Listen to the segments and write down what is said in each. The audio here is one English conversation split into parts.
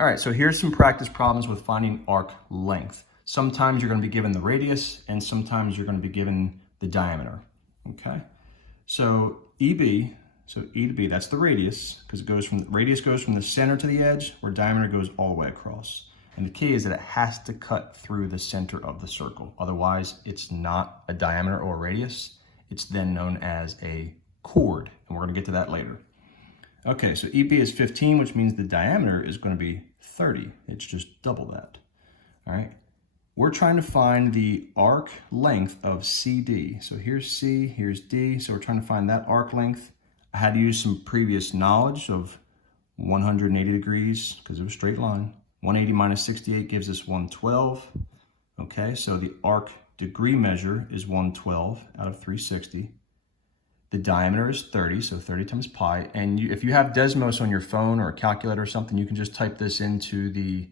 All right, so here's some practice problems with finding arc length. Sometimes you're going to be given the radius and sometimes you're going to be given the diameter, okay? So EB, so E to B, that's the radius, because radius goes from the center to the edge, where diameter goes all the way across. And the key is that it has to cut through the center of the circle. Otherwise, it's not a diameter or a radius. It's then known as a chord, and we're going to get to that later. Okay, so EB is 15, which means the diameter is going to be 30. It's just double that, all right? We're trying to find the arc length of CD. So here's C, here's D. So we're trying to find that arc length. I had to use some previous knowledge of 180 degrees because it was a straight line. 180 minus 68 gives us 112. Okay, so the arc degree measure is 112 out of 360. The diameter is 30, so 30 times pi. And if you have Desmos on your phone or a calculator or something, you can just type this into the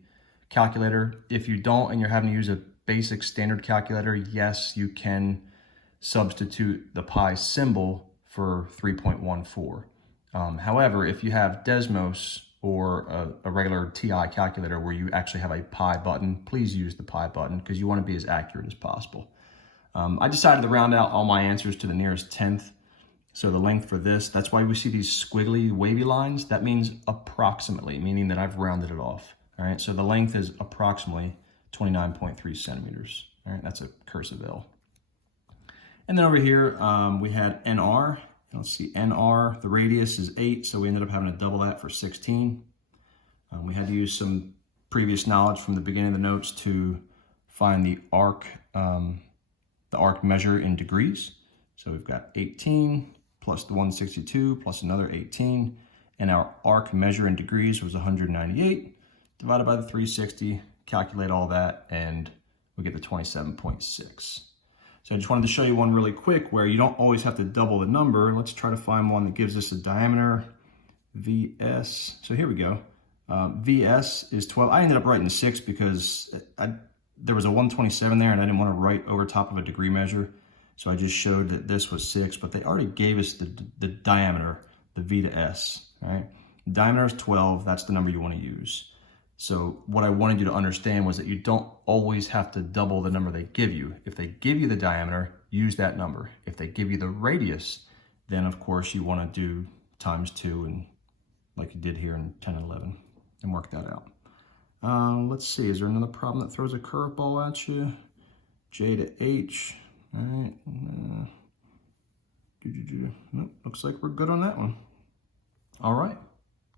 calculator. If you don't and you're having to use a basic standard calculator, yes, you can substitute the pi symbol for 3.14. However, if you have Desmos or a regular TI calculator where you actually have a pi button, please use the pi button because you want to be as accurate as possible. I decided to round out all my answers to the nearest tenth. So the length for this, that's why we see these squiggly wavy lines. That means approximately, meaning that I've rounded it off. All right, so the length is approximately 29.3 centimeters. All right, that's a cursive L. And then over here, we had NR. Let's see, NR, the radius is 8, so we ended up having to double that for 16. We had to use some previous knowledge from the beginning of the notes to find the arc measure in degrees. So we've got 18 plus the 162 plus another 18, and our arc measure in degrees was 198 divided by the 360, calculate all that, and we get the 27.6. So I just wanted to show you one really quick where you don't always have to double the number. Let's try to find one that gives us a diameter, VS. So here we go. VS is 12. I ended up writing 6 because there was a 127 there and I didn't want to write over top of a degree measure. So I just showed that this was 6, but they already gave us the diameter, the V to S, all right? Diameter is 12, that's the number you want to use. So what I wanted you to understand was that you don't always have to double the number they give you. If they give you the diameter, use that number. If they give you the radius, then of course you want to do times 2 and like you did here in 10 and 11 and work that out. Let's see, is there another problem that throws a curveball at you? J to H. All right, nope, looks like we're good on that one. All right.